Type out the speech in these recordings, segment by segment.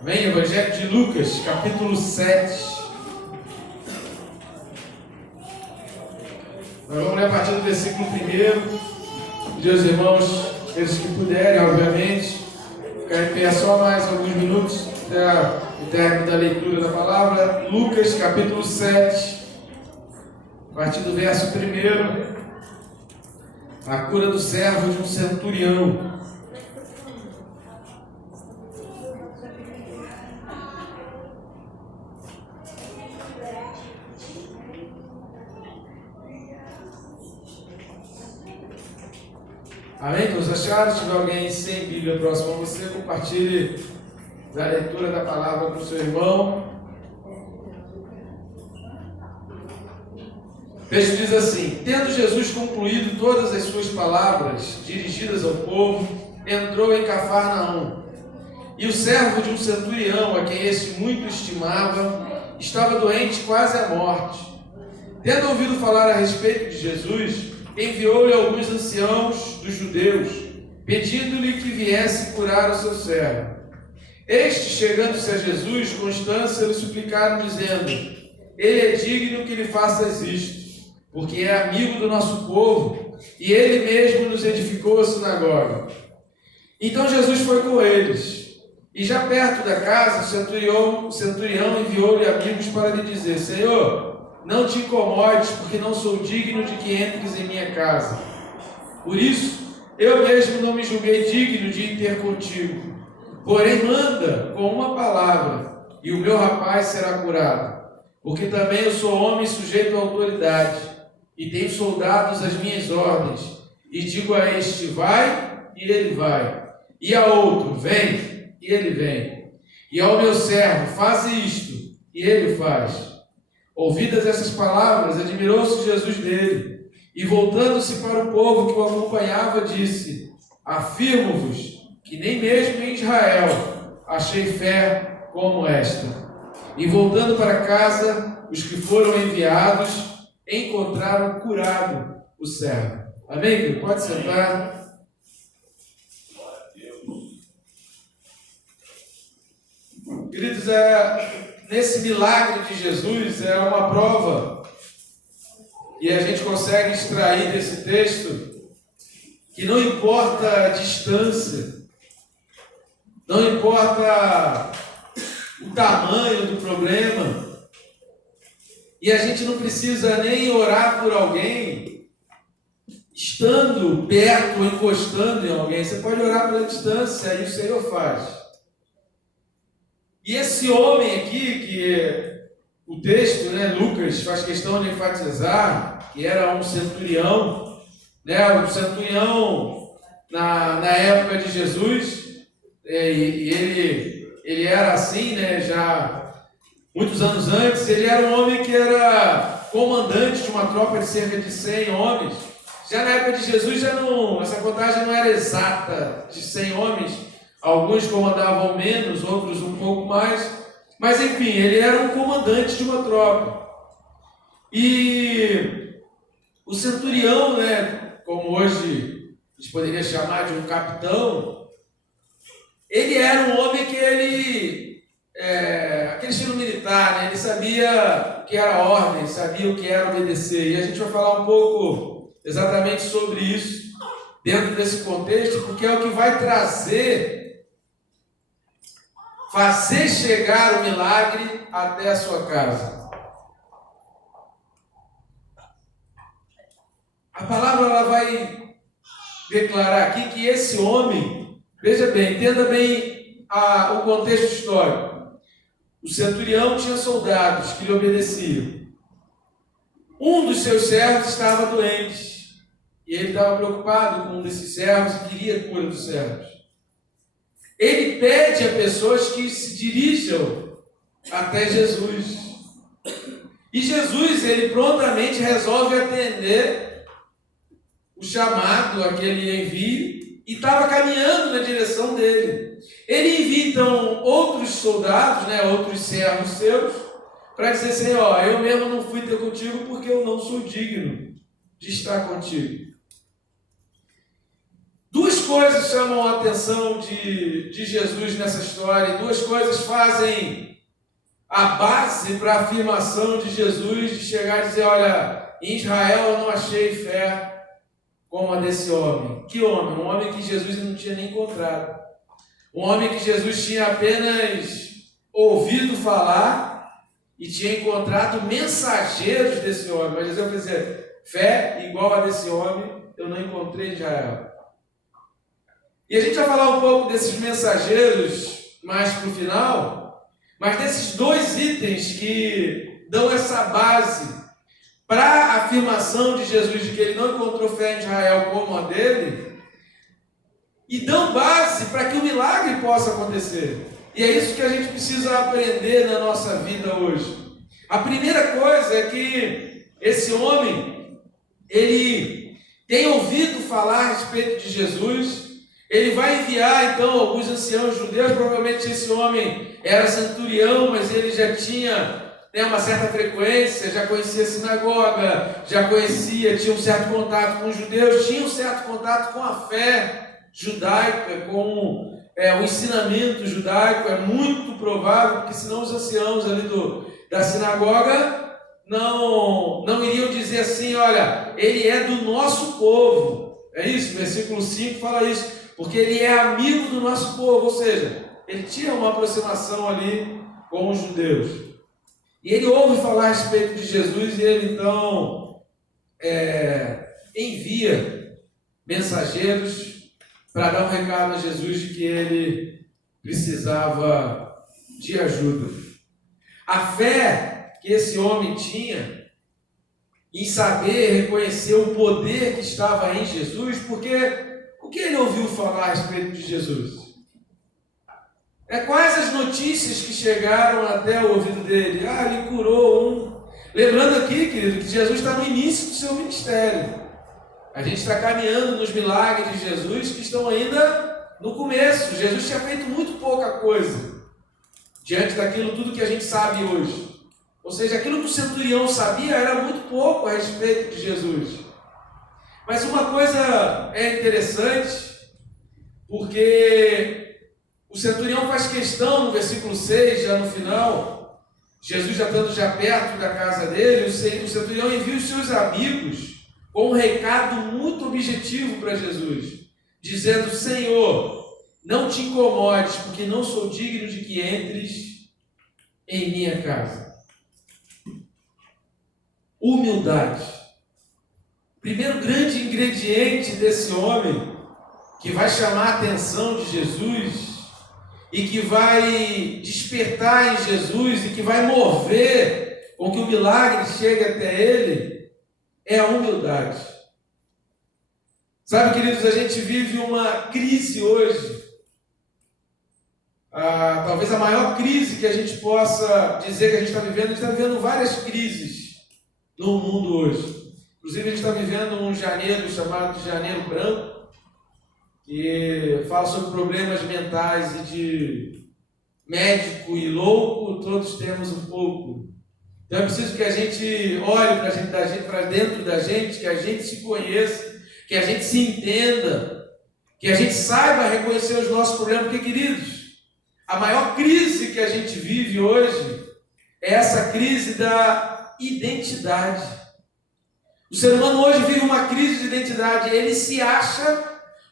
Amém? Evangelho de Lucas, capítulo 7. Nós vamos ler a partir do versículo 1. Deus, irmãos, esses que puderem, obviamente, ficar em pé só mais alguns minutos até o término da leitura da palavra. Lucas, capítulo 7, a partir do verso 1. A cura do servo de um centurião. Amém? Todos acharam? Se tiver alguém sem Bíblia próximo a você, compartilhe a leitura da palavra com o seu irmão. O texto diz assim: tendo Jesus concluído todas as suas palavras dirigidas ao povo, entrou em Cafarnaum. E o servo de um centurião, a quem este muito estimava, estava doente quase à morte. Tendo ouvido falar a respeito de Jesus, enviou-lhe alguns anciãos dos judeus, pedindo-lhe que viesse curar o seu servo. Estes, chegando-se a Jesus, Constância lhe suplicaram, dizendo: ele é digno que lhe faças isto, porque é amigo do nosso povo, e ele mesmo nos edificou a sinagoga. Então Jesus foi com eles, e já perto da casa, o centurião enviou-lhe amigos para lhe dizer: Senhor, não te incomodes, porque não sou digno de que entres em minha casa. Por isso, eu mesmo não me julguei digno de ir ter contigo. Porém, manda com uma palavra, e o meu rapaz será curado. Porque também eu sou homem sujeito à autoridade, e tenho soldados às minhas ordens. E digo a este: vai, e ele vai. E a outro: vem, e ele vem. E ao meu servo: faze isto, e ele faz. Ouvidas essas palavras, admirou-se Jesus dele, e voltando-se para o povo que o acompanhava, disse: afirmo-vos que nem mesmo em Israel achei fé como esta. E voltando para casa, os que foram enviados encontraram curado o servo. Amém, querido? Pode sentar. Queridos, nesse milagre de Jesus é uma prova, e a gente consegue extrair desse texto que não importa a distância, não importa o tamanho do problema, e a gente não precisa nem orar por alguém estando perto ou encostando em alguém. Você pode orar pela distância e o Senhor faz. E esse homem aqui, que o texto, Lucas, faz questão de enfatizar, que era um centurião, um centurião na época de Jesus, e ele era assim, já muitos anos antes. Ele era um homem que era comandante de uma tropa de cerca de 100 homens. Já na época de Jesus, essa contagem não era exata de 100 homens. Alguns comandavam menos, outros um pouco mais. Mas, enfim, ele era um comandante de uma tropa. E o centurião, como hoje a gente poderia chamar de um capitão, ele era um homem que aquele estilo militar, ele sabia o que era ordem, sabia o que era obedecer. E a gente vai falar um pouco exatamente sobre isso dentro desse contexto, porque é o que vai fazer chegar o milagre até a sua casa. A palavra ela vai declarar aqui que esse homem, veja bem, entenda bem o contexto histórico. O centurião tinha soldados que lhe obedeciam. Um dos seus servos estava doente, e ele estava preocupado com um desses servos e queria a cura dos servos. Ele pede a pessoas que se dirijam até Jesus. E Jesus, ele prontamente resolve atender o chamado, aquele envio, e estava caminhando na direção dele. Ele envia, então, outros soldados, outros servos seus, para dizer assim: eu mesmo não fui ter contigo porque eu não sou digno de estar contigo. Duas coisas chamam a atenção de Jesus nessa história, e duas coisas fazem a base para a afirmação de Jesus de chegar e dizer: olha, em Israel eu não achei fé como a desse homem. Que homem? Um homem que Jesus não tinha nem encontrado. Um homem que Jesus tinha apenas ouvido falar e tinha encontrado mensageiros desse homem. Mas Jesus vai dizer: fé igual a desse homem eu não encontrei em Israel. E a gente vai falar um pouco desses mensageiros mais para o final, mas desses dois itens que dão essa base para a afirmação de Jesus de que ele não encontrou fé em Israel como a dele, e dão base para que o milagre possa acontecer. E é isso que a gente precisa aprender na nossa vida hoje. A primeira coisa é que esse homem, ele tem ouvido falar a respeito de Jesus. Ele vai enviar então alguns anciãos judeus. Provavelmente esse homem era centurião, mas ele já tinha uma certa frequência, já conhecia a sinagoga, tinha um certo contato com os judeus, tinha um certo contato com a fé judaica, com o ensinamento judaico. É muito provável, porque senão os anciãos ali da sinagoga não iriam dizer assim: olha, ele é do nosso povo. É isso, versículo 5 fala isso, porque ele é amigo do nosso povo, ou seja, ele tinha uma aproximação ali com os judeus. E ele ouve falar a respeito de Jesus, e ele então envia mensageiros para dar um recado a Jesus de que ele precisava de ajuda. A fé que esse homem tinha em saber reconhecer o poder que estava em Jesus, porque o que ele ouviu falar a respeito de Jesus? Quais as notícias que chegaram até o ouvido dele? Ele curou um. Lembrando aqui, querido, que Jesus está no início do seu ministério. A gente está caminhando nos milagres de Jesus que estão ainda no começo. Jesus tinha feito muito pouca coisa diante daquilo tudo que a gente sabe hoje. Ou seja, aquilo que o centurião sabia era muito pouco a respeito de Jesus. Mas uma coisa é interessante, porque o centurião faz questão, no versículo 6, já no final, Jesus já estando perto da casa dele, o centurião envia os seus amigos com um recado muito objetivo para Jesus, dizendo: Senhor, não te incomodes, porque não sou digno de que entres em minha casa. Humildade. O primeiro grande ingrediente desse homem, que vai chamar a atenção de Jesus, e que vai despertar em Jesus, e que vai mover com que o milagre chegue até ele, é a humildade. Sabe, queridos, a gente vive uma crise hoje, talvez a maior crise que a gente possa dizer que a gente está vivendo várias crises no mundo hoje. Inclusive a gente está vivendo um janeiro chamado de Janeiro Branco, que fala sobre problemas mentais, e de médico e louco todos temos um pouco. Então é preciso que a gente olhe para dentro da gente, que a gente se conheça, que a gente se entenda, que a gente saiba reconhecer os nossos problemas. Porque, queridos, a maior crise que a gente vive hoje é essa crise da identidade. O ser humano hoje vive uma crise de identidade. Ele se acha,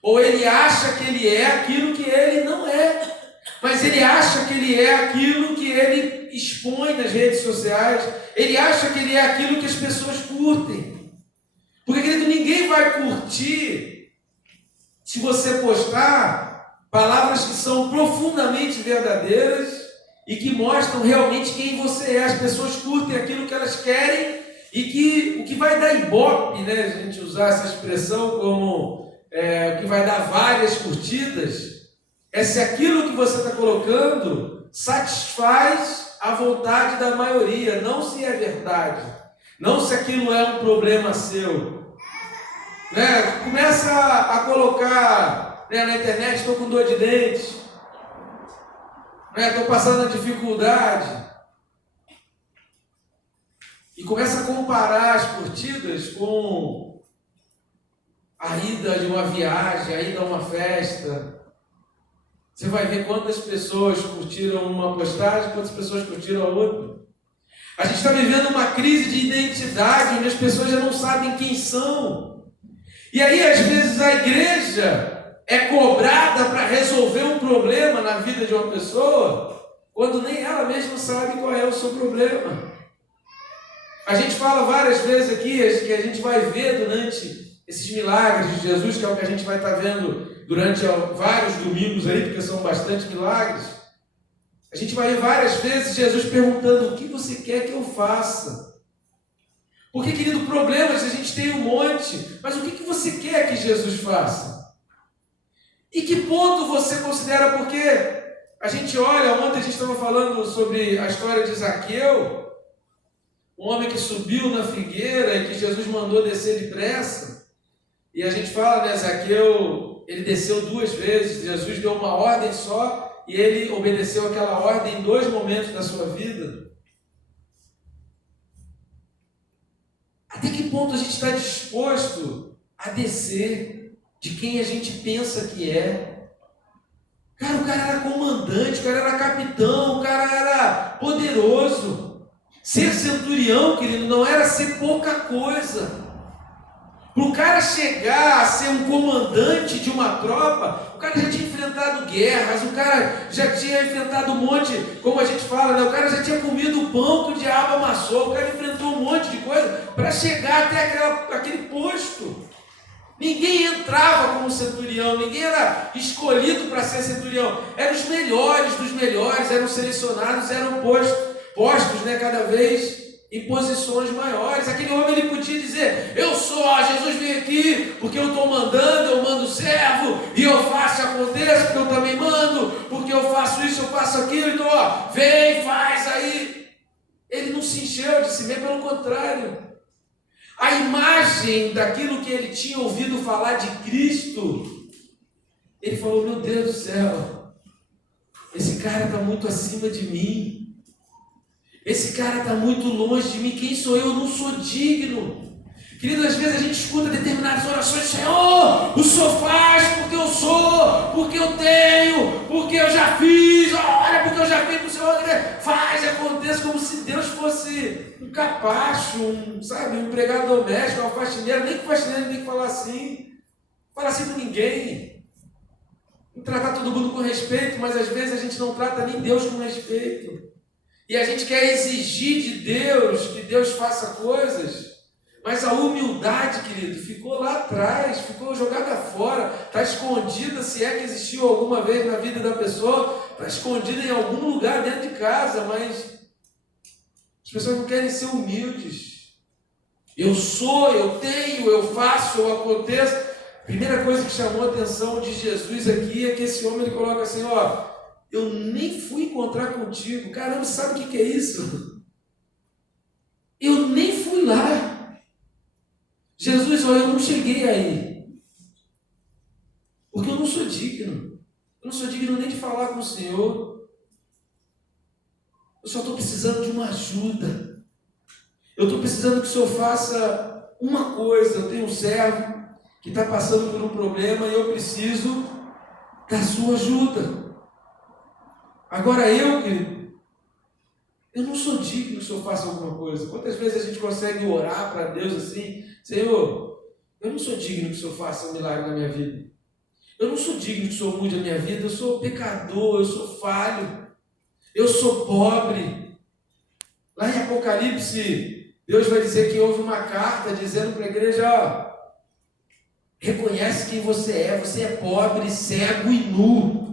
ou ele acha que ele é aquilo que ele não é. Mas ele acha que ele é aquilo que ele expõe nas redes sociais. Ele acha que ele é aquilo que as pessoas curtem. Porque, querido, ninguém vai curtir se você postar palavras que são profundamente verdadeiras e que mostram realmente quem você é. As pessoas curtem aquilo que elas querem, e que o que vai dar ibope, né, a gente usar essa expressão como o que vai dar várias curtidas, é se aquilo que você está colocando satisfaz a vontade da maioria, não se é verdade, não se aquilo é um problema seu. Começa a colocar na internet: estou com dor de dente, estou passando dificuldade, e começa a comparar as curtidas com a ida de uma viagem, a ida a uma festa. Você vai ver quantas pessoas curtiram uma postagem, quantas pessoas curtiram a outra. A gente está vivendo uma crise de identidade, onde as pessoas já não sabem quem são. E aí, às vezes, a igreja é cobrada para resolver um problema na vida de uma pessoa, quando nem ela mesma sabe qual é o seu problema. A gente fala várias vezes aqui, que a gente vai ver durante esses milagres de Jesus, que é o que a gente vai estar vendo durante vários domingos aí, porque são bastante milagres. A gente vai ver várias vezes Jesus perguntando: o que você quer que eu faça? Porque, querido, problemas a gente tem um monte, mas o que você quer que Jesus faça? E que ponto você considera? Porque a gente olha, ontem a gente estava falando sobre a história de Zaqueu, um homem que subiu na figueira e que Jesus mandou descer depressa. E a gente fala, né, Zaqueu, ele desceu 2 vezes, Jesus deu uma ordem só e ele obedeceu aquela ordem em 2 momentos da sua vida. Até que ponto a gente está disposto a descer de quem a gente pensa que é? Cara, o cara era comandante, o cara era capitão, o cara era poderoso. Ser centurião, querido, não era ser pouca coisa. Para o cara chegar a ser um comandante de uma tropa, o cara já tinha enfrentado guerras, o cara já tinha enfrentado um monte, como a gente fala, né? O cara já tinha comido o pão que o diabo amassou, o cara enfrentou um monte de coisa para chegar até aquele posto. Ninguém entrava como centurião, ninguém era escolhido para ser centurião. Eram os melhores dos melhores, eram selecionados, eram postos, né, cada vez em posições maiores. Aquele homem, ele podia dizer: eu sou, Jesus vem aqui porque eu estou mandando, eu mando servo, e eu faço e aconteça, porque eu também mando, porque eu faço isso, eu faço aquilo, então vem, faz aí. Ele não se encheu de si mesmo, pelo contrário. A imagem daquilo que ele tinha ouvido falar de Cristo, ele falou: meu Deus do céu, esse cara está muito acima de mim. Esse cara está muito longe de mim. Quem sou eu? Eu não sou digno. Querido, às vezes a gente escuta determinadas orações: Senhor, o Senhor faz porque eu sou, porque eu tenho, porque eu já fiz, olha, porque eu já fiz para o Senhor. Faz e aconteça, como se Deus fosse um capacho, um empregado doméstico, uma faxineira. Nem que faxineira tem que falar assim. Fala assim com ninguém. Tem que tratar todo mundo com respeito, mas às vezes a gente não trata nem Deus com respeito. E a gente quer exigir de Deus que Deus faça coisas, mas a humildade, querido, ficou lá atrás, ficou jogada fora, está escondida, se é que existiu alguma vez na vida da pessoa, está escondida em algum lugar dentro de casa, mas as pessoas não querem ser humildes. Eu sou, eu tenho, eu faço, eu aconteço. A primeira coisa que chamou a atenção de Jesus aqui é que esse homem, ele coloca assim: eu nem fui encontrar contigo. Caramba, sabe o que é isso? Eu nem fui lá. Jesus, eu não cheguei aí. Porque eu não sou digno. Eu não sou digno nem de falar com o Senhor. Eu só estou precisando de uma ajuda. Eu estou precisando que o Senhor faça uma coisa. Eu tenho um servo que está passando por um problema e eu preciso da sua ajuda. Agora querido, eu não sou digno que o Senhor faça alguma coisa. Quantas vezes a gente consegue orar para Deus assim: Senhor, eu não sou digno que o Senhor faça um milagre na minha vida. Eu não sou digno que o Senhor mude a minha vida. Eu sou pecador, eu sou falho, eu sou pobre. Lá em Apocalipse, Deus vai dizer que houve uma carta dizendo para a igreja: reconhece quem você é pobre, cego e nu.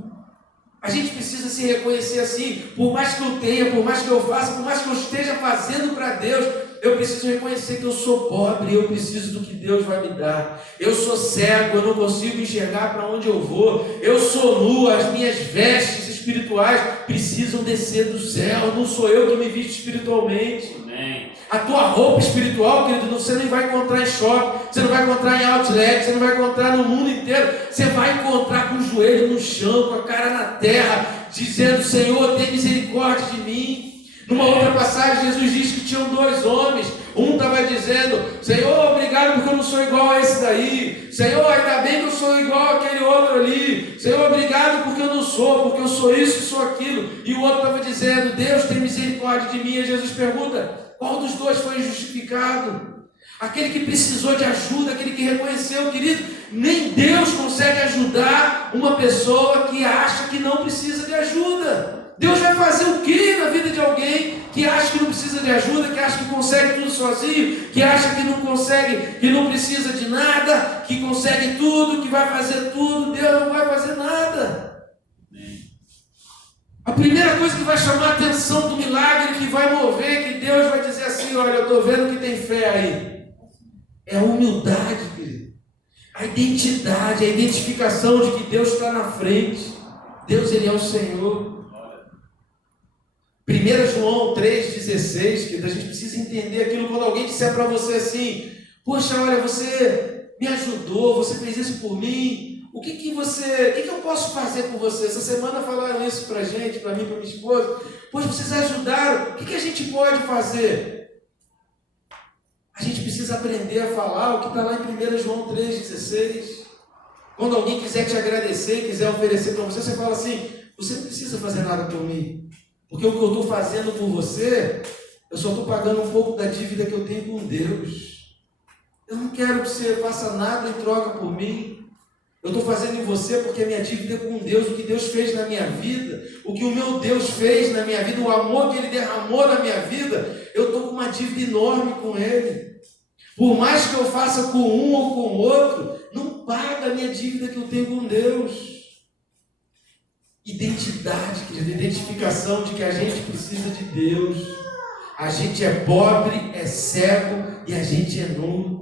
A gente precisa se reconhecer assim. Por mais que eu tenha, por mais que eu faça, por mais que eu esteja fazendo para Deus, eu preciso reconhecer que eu sou pobre, eu preciso do que Deus vai me dar. Eu sou cego, eu não consigo enxergar para onde eu vou. Eu sou nu, as minhas vestes espirituais precisam descer do céu. Não sou eu que me visto espiritualmente. Amém. A tua roupa espiritual, querido, você não vai encontrar em shopping, você não vai encontrar em outlet, você não vai encontrar no mundo inteiro. Você vai encontrar com o joelho no chão, com a cara na terra, dizendo: Senhor, tem misericórdia de mim. Numa outra passagem, Jesus diz que tinham 2 homens. Um estava dizendo: Senhor, obrigado porque eu não sou igual a esse daí. Senhor, ainda bem que eu sou igual àquele outro ali. Senhor, obrigado porque eu não sou, porque eu sou isso e sou aquilo. E o outro estava dizendo: Deus tem misericórdia de mim. E Jesus pergunta: qual dos dois foi justificado? Aquele que precisou de ajuda, aquele que reconheceu, querido. Nem Deus consegue ajudar uma pessoa que acha que não precisa de ajuda. Deus vai fazer o que na vida de alguém que acha que não precisa de ajuda, que acha que consegue tudo sozinho, que acha que não consegue, que não precisa de nada, que consegue tudo, que vai fazer tudo? Deus não vai fazer nada. A primeira coisa que vai chamar a atenção do milagre, que vai mover, que Deus vai dizer assim: olha, eu estou vendo que tem fé aí, é a humildade, querido. A identidade, a identificação de que Deus está na frente. Deus, Ele é o Senhor. 1 João 3,16, que a gente precisa entender aquilo. Quando alguém disser para você assim: poxa, olha, você me ajudou, você fez isso por mim, o que eu posso fazer por você? Essa semana falaram isso para a gente, para mim, para minha esposa. Poxa, vocês ajudaram, o que a gente pode fazer? A gente precisa aprender a falar o que está lá em 1 João 3,16. Quando alguém quiser te agradecer, quiser oferecer para você, você fala assim: você não precisa fazer nada por mim, porque o que eu estou fazendo por você, eu só estou pagando um pouco da dívida que eu tenho com Deus. Eu não quero que você faça nada em troca por mim. Eu estou fazendo em você porque a minha dívida é com Deus, o que Deus fez na minha vida, o que o meu Deus fez na minha vida, o amor que Ele derramou na minha vida, eu estou com uma dívida enorme com Ele. Por mais que eu faça com um ou com o outro, não paga a minha dívida que eu tenho com Deus. Identidade, querido, identificação de que a gente precisa de Deus. A gente é pobre, é cego e a gente é nu.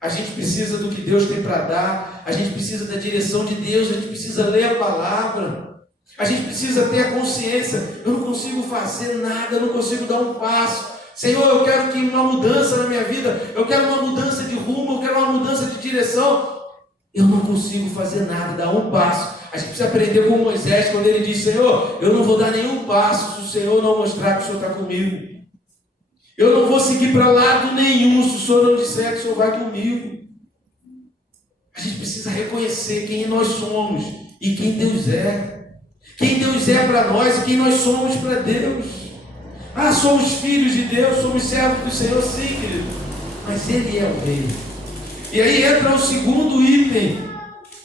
A gente precisa do que Deus tem para dar. A gente precisa da direção de Deus. A gente precisa ler a palavra. A gente precisa ter a consciência: eu não consigo fazer nada, eu não consigo dar um passo. Senhor, eu quero que uma mudança na minha vida, eu quero uma mudança de rumo, eu quero uma mudança de direção. Eu não consigo fazer nada, dar um passo. A gente precisa aprender com Moisés, quando ele diz: Senhor, eu não vou dar nenhum passo se o Senhor não mostrar que o Senhor está comigo. Eu não vou seguir para lado nenhum se o Senhor não disser que o Senhor vai comigo. A gente precisa reconhecer quem nós somos e quem Deus é. Quem Deus é para nós e quem nós somos para Deus. Ah, somos filhos de Deus, somos servos do Senhor, sim, querido. Mas Ele é o Rei. E aí entra o segundo item,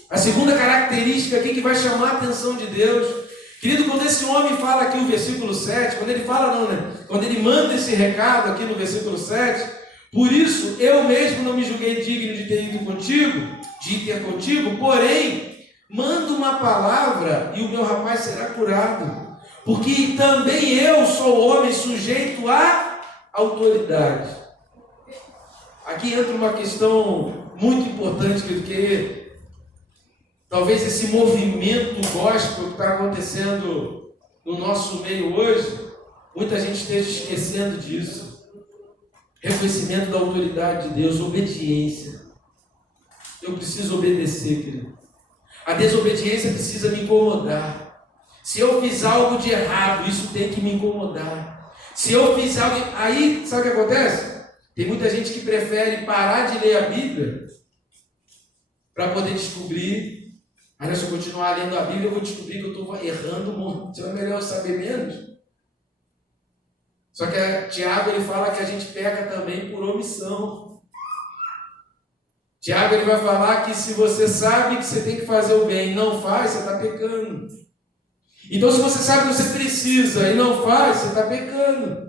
a segunda característica aqui que vai chamar a atenção de Deus. Querido, quando esse homem fala aqui o versículo 7, quando ele fala não, né? Quando ele manda esse recado aqui no versículo 7, por isso eu mesmo não me julguei digno de ter ido contigo, de ir ter contigo, porém, mando uma palavra e o meu rapaz será curado, porque também eu sou homem sujeito à autoridade. Aqui entra uma questão muito importante, que talvez esse movimento gospel que está acontecendo no nosso meio hoje, muita gente esteja esquecendo disso. Reconhecimento da autoridade de Deus, obediência. Eu preciso obedecer, querido. A desobediência precisa me incomodar. Se eu fiz algo de errado, isso tem que me incomodar. Se eu fiz algo... Aí, sabe o que acontece? Tem muita gente que prefere parar de ler a Bíblia para poder descobrir: olha, se eu continuar lendo a Bíblia, eu vou descobrir que eu estou errando muito. Então é melhor eu saber menos. Só que Tiago, ele fala que a gente peca também por omissão. Tiago, ele vai falar que se você sabe que você tem que fazer o bem e não faz, você está pecando. Então, se você sabe que você precisa e não faz, você está pecando.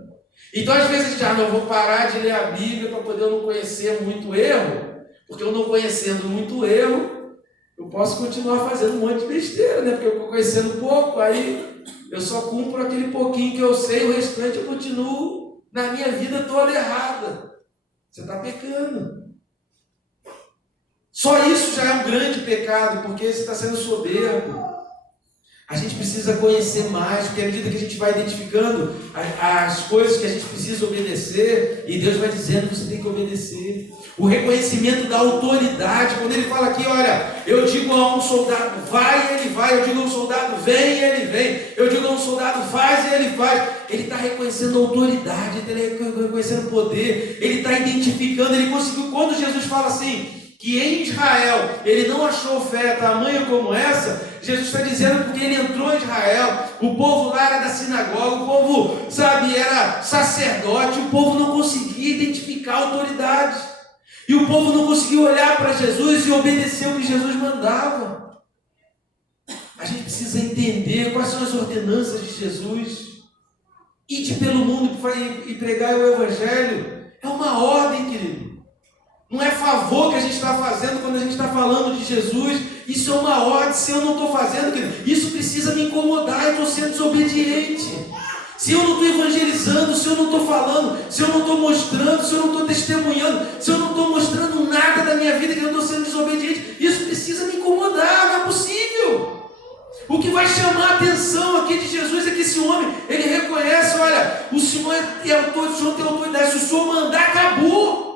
Então, às vezes, já não vou parar de ler a Bíblia para poder eu não conhecer muito erro, porque eu não conhecendo muito erro, eu posso continuar fazendo um monte de besteira, né? Porque eu estou conhecendo pouco, aí eu só cumpro aquele pouquinho que eu sei, o restante eu continuo na minha vida toda errada. Você está pecando. Só isso já é um grande pecado, porque você está sendo soberbo. A gente precisa conhecer mais, porque à medida que a gente vai identificando as coisas que a gente precisa obedecer, e Deus vai dizendo que você tem que obedecer. O reconhecimento da autoridade, quando ele fala aqui, olha, eu digo a um soldado, vai, ele vai, eu digo a um soldado, vem, ele vem, eu digo a um soldado, faz, e ele faz. Ele está reconhecendo a autoridade, ele está reconhecendo o poder, ele está identificando, ele conseguiu, quando Jesus fala assim, que em Israel ele não achou fé tamanha como essa, Jesus está dizendo porque ele entrou em Israel, o povo lá era da sinagoga, o povo, era sacerdote, o povo não conseguia identificar a autoridade, e o povo não conseguia olhar para Jesus e obedecer o que Jesus mandava. A gente precisa entender quais são as ordenanças de Jesus. Ide pelo mundo e pregar o Evangelho, é uma ordem, querido. Não é favor que a gente está fazendo quando a gente está falando de Jesus. Isso é uma ordem. Se eu não estou fazendo, isso precisa me incomodar. Eu estou sendo desobediente. Se eu não estou evangelizando, se eu não estou falando, se eu não estou mostrando, se eu não estou testemunhando, se eu não estou mostrando nada da minha vida que eu estou sendo desobediente, isso precisa me incomodar. Não é possível. O que vai chamar a atenção aqui de Jesus é que esse homem, ele reconhece, olha, o Senhor tem autoridade. Se o Senhor mandar, acabou.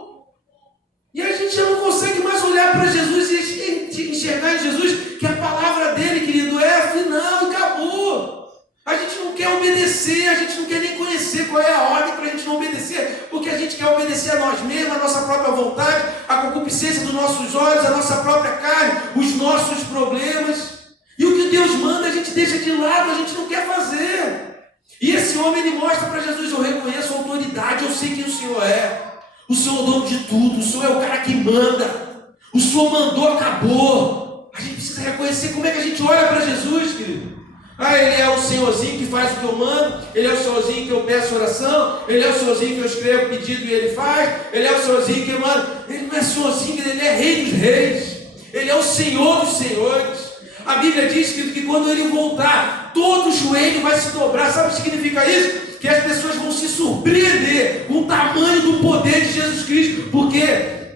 E a gente já não consegue mais olhar para Jesus e enxergar em Jesus que a palavra dele, querido, é final e acabou. A gente não quer obedecer, a gente não quer nem conhecer qual é a ordem para a gente não obedecer, porque a gente quer obedecer a nós mesmos, a nossa própria vontade, a concupiscência dos nossos olhos, a nossa própria carne, os nossos problemas. E o que Deus manda a gente deixa de lado, a gente não quer fazer. E esse homem, ele mostra para Jesus, eu reconheço a autoridade, eu sei quem o Senhor é. O Senhor é o dono de tudo, o Senhor é o cara que manda. O Senhor mandou, acabou. A gente precisa reconhecer como é que a gente olha para Jesus, querido. Ele é o Senhorzinho que faz o que eu mando, Ele é o Senhorzinho que eu peço oração, Ele é o Senhorzinho que eu escrevo pedido e Ele faz, Ele é o Senhorzinho que eu mando. Ele não é Senhorzinho, Ele é Rei dos Reis, Ele é o Senhor dos Senhores. A Bíblia diz que quando Ele voltar, todo joelho vai se dobrar. Sabe o que significa isso? Que as pessoas vão se surpreender com o tamanho do poder de Jesus Cristo, porque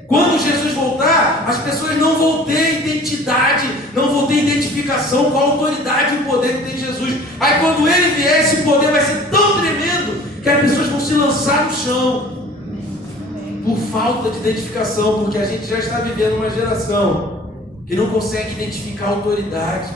quando Jesus voltar, as pessoas não vão ter identidade, não vão ter identificação com a autoridade e o poder que tem Jesus. Aí quando Ele vier, esse poder vai ser tão tremendo que as pessoas vão se lançar no chão por falta de identificação, porque a gente já está vivendo uma geração que não consegue identificar a autoridade.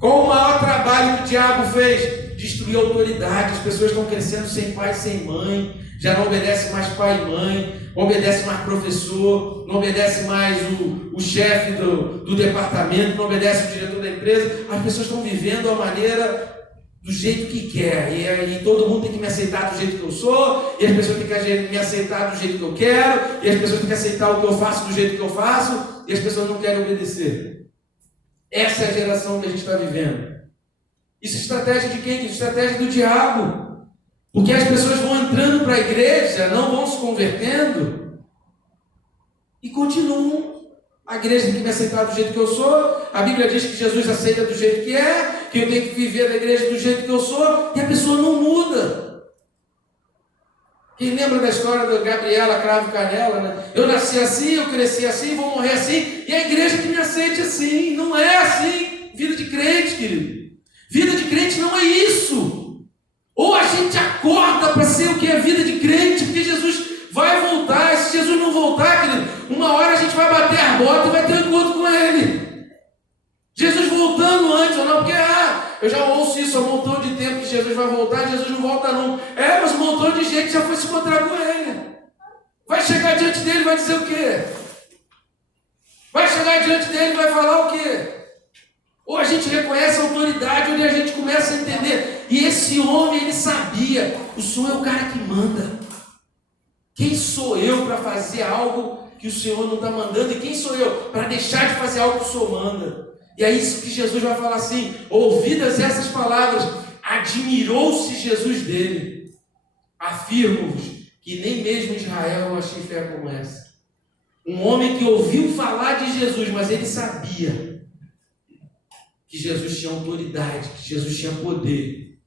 Qual o maior trabalho que o diabo fez? Destruir a autoridade. As pessoas estão crescendo sem pai e sem mãe, já não obedecem mais pai e mãe, não obedecem mais professor, não obedecem mais o chefe do departamento, não obedecem o diretor da empresa. As pessoas estão vivendo a maneira do jeito que quer, e todo mundo tem que me aceitar do jeito que eu sou, e as pessoas têm que me aceitar do jeito que eu quero, e as pessoas têm que aceitar o que eu faço do jeito que eu faço, e as pessoas não querem obedecer. Essa é a geração que a gente está vivendo. Isso é estratégia de quem? Isso é estratégia do diabo. Porque as pessoas vão entrando para a igreja, não vão se convertendo e continuam. A igreja tem que me aceitar do jeito que eu sou. A Bíblia diz que Jesus aceita do jeito que é, que eu tenho que viver na igreja do jeito que eu sou, e a pessoa não muda. Quem lembra da história da Gabriela Cravo Canela, né? Eu nasci assim, eu cresci assim, vou morrer assim, e a igreja que me aceite assim. Não é assim. Vida de crente, querido. Vida de crente não é isso. Ou a gente acorda para ser o que é vida de crente, porque Jesus vai voltar. E se Jesus não voltar, querido, uma hora a gente vai bater as botas e vai ter um encontro com Ele. Jesus voltando antes ou não, porque eu já ouço isso há um montão de tempo que Jesus vai voltar, Jesus não volta não. Mas um montão de gente já foi se encontrar com Ele. Vai chegar diante dele e vai dizer o quê? Vai chegar diante dele e vai falar o quê? Ou a gente reconhece a autoridade, ou a gente começa a entender. E esse homem, ele sabia, o Senhor é o cara que manda. Quem sou eu para fazer algo que o Senhor não está mandando? E quem sou eu para deixar de fazer algo que o Senhor manda? E é isso que Jesus vai falar assim, ouvidas essas palavras, admirou-se Jesus dele. Afirmo-vos que nem mesmo em Israel eu achei fé como essa. Um homem que ouviu falar de Jesus, mas ele sabia que Jesus tinha autoridade, que Jesus tinha poder,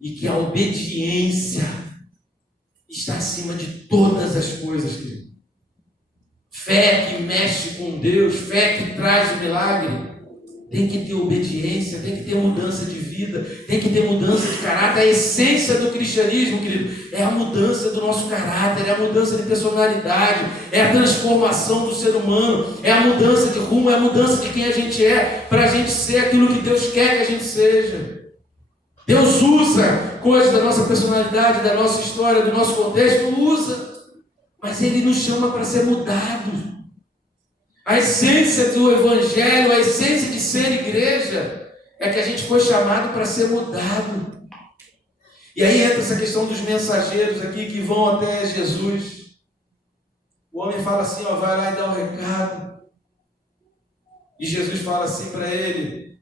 e que a obediência está acima de todas as coisas, querido. Fé que mexe com Deus, fé que traz o milagre. tem que ter obediência, tem que ter mudança de vida, tem que ter mudança de caráter. A essência do cristianismo, querido, é a mudança do nosso caráter, é a mudança de personalidade, é a transformação do ser humano, é a mudança de rumo, é a mudança de quem a gente é, para a gente ser aquilo que Deus quer que a gente seja. Deus usa coisas da nossa personalidade, da nossa história, do nosso contexto, usa, mas Ele nos chama para ser mudados. A essência do Evangelho, a essência de ser igreja, é que a gente foi chamado para ser mudado. E aí entra essa questão dos mensageiros aqui que vão até Jesus. O homem fala assim, ó, vai lá e dá o recado. E Jesus fala assim para ele,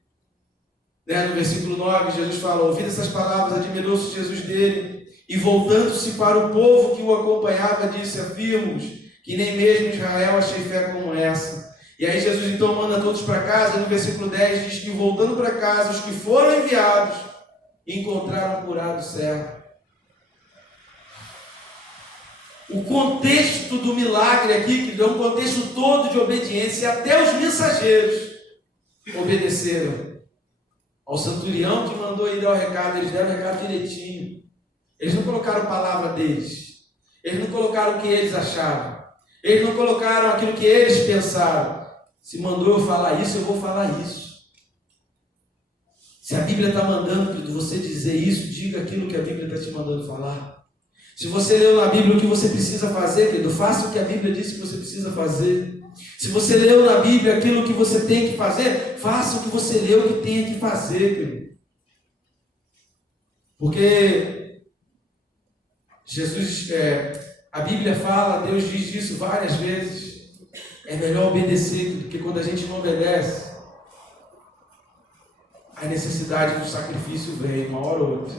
no versículo 9, Jesus fala, ouvindo essas palavras, admirou-se Jesus dele, e voltando-se para o povo que o acompanhava, disse, afirmo-vos, que nem mesmo em Israel achei fé como essa. E aí Jesus então manda todos para casa, no versículo 10 diz que voltando para casa, os que foram enviados, encontraram curado o servo. O contexto do milagre aqui, que é um contexto todo de obediência, e até os mensageiros obedeceram ao centurião que mandou ir dar o recado, eles deram o recado direitinho. Eles não colocaram a palavra deles, eles não colocaram o que eles achavam. Eles não colocaram aquilo que eles pensaram. Se mandou eu falar isso, eu vou falar isso. Se a Bíblia está mandando você dizer isso, diga aquilo que a Bíblia está te mandando falar. Se você leu na Bíblia o que você precisa fazer, querido, faça o que a Bíblia disse que você precisa fazer. Se você leu na Bíblia aquilo que você tem que fazer, faça o que você leu que tem que fazer, querido. Porque Jesus... A Bíblia fala, Deus diz isso várias vezes. É melhor obedecer, porque quando a gente não obedece, a necessidade do sacrifício vem, uma hora ou outra.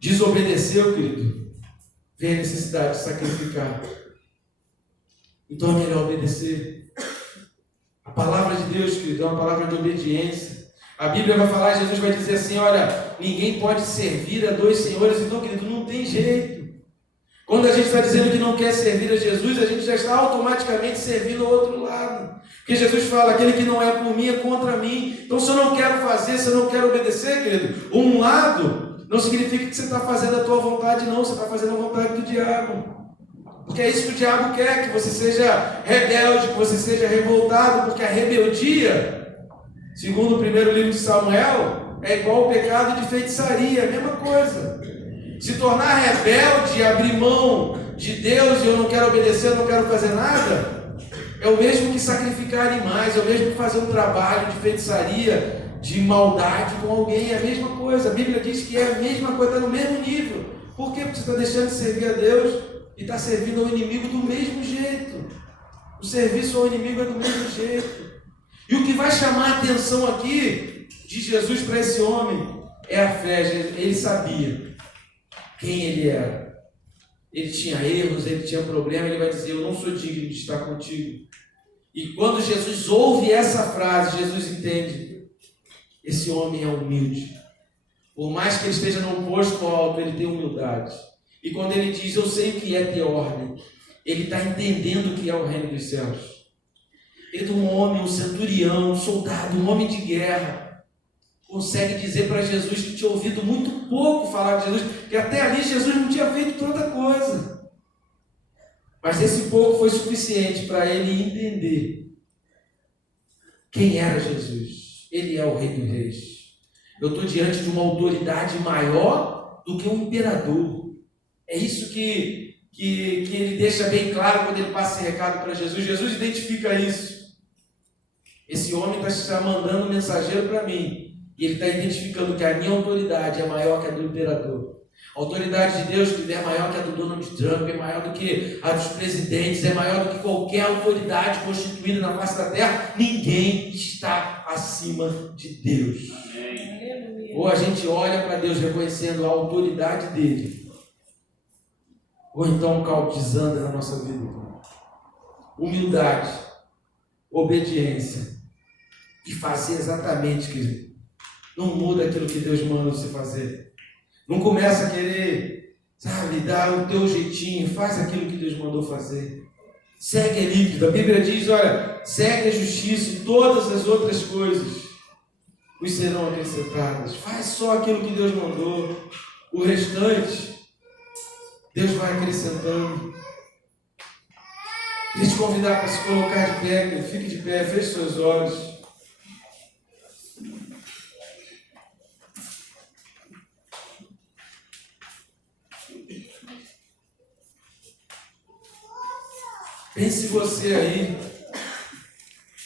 Desobedeceu, querido, vem a necessidade de sacrificar. Então é melhor obedecer. A palavra de Deus, querido, é uma palavra de obediência. A Bíblia vai falar, Jesus vai dizer assim, olha, ninguém pode servir a dois senhores. Então, querido, não tem jeito. Quando a gente está dizendo que não quer servir a Jesus, a gente já está automaticamente servindo ao outro lado. Porque Jesus fala, aquele que não é por mim é contra mim. Então, se eu não quero fazer, se eu não quero obedecer, querido, um lado não significa que você está fazendo a tua vontade, não. Você está fazendo a vontade do diabo. Porque é isso que o diabo quer, que você seja rebelde, que você seja revoltado, porque a rebeldia, segundo o primeiro livro de Samuel, é igual ao pecado de feitiçaria, a mesma coisa. Se tornar rebelde, abrir mão de Deus e eu não quero obedecer, eu não quero fazer nada, é o mesmo que sacrificar animais, é o mesmo que fazer um trabalho de feitiçaria, de maldade com alguém, é a mesma coisa. A Bíblia diz que é a mesma coisa, está no mesmo nível. Por quê? Porque você está deixando de servir a Deus e está servindo ao inimigo do mesmo jeito. O serviço ao inimigo é do mesmo jeito. E o que vai chamar a atenção aqui de Jesus para esse homem é a fé. Ele sabia quem ele era. Ele tinha erros, ele tinha problemas, ele vai dizer, eu não sou digno de estar contigo. E quando Jesus ouve essa frase, Jesus entende, esse homem é humilde. Por mais que ele esteja num posto alto, ele tem humildade. E quando ele diz, eu sei o que é ter ordem, ele está entendendo o que é o reino dos céus. Ele é um homem, um centurião, um soldado, um homem de guerra, consegue dizer para Jesus que tinha ouvido muito pouco falar de Jesus, que até ali Jesus não tinha feito tanta coisa. Mas esse pouco foi suficiente para ele entender quem era Jesus. Ele é o Rei dos Reis. Eu estou diante de uma autoridade maior do que um imperador. É isso que ele deixa bem claro quando ele passa esse recado para Jesus. Jesus identifica isso. Esse homem está mandando um mensageiro para mim. E ele está identificando que a minha autoridade é maior que a do imperador. A autoridade de Deus é maior que a do Donald Trump, é maior do que a dos presidentes, é maior do que qualquer autoridade constituída na face da terra. Ninguém está acima de Deus. Amém. Ou a gente olha para Deus reconhecendo a autoridade dele, ou então um caos desanda na nossa vida. Humildade, obediência e fazer exatamente, querido. Não muda aquilo que Deus manda você fazer. Não começa a querer, dar o teu jeitinho. Faz aquilo que Deus mandou fazer. Segue a líquido. A Bíblia diz, olha, segue a justiça e todas as outras coisas os serão acrescentadas. Faz só aquilo que Deus mandou. O restante, Deus vai acrescentando. Queria te convidar para se colocar de pé. Fique de pé, feche seus olhos. Pense você aí.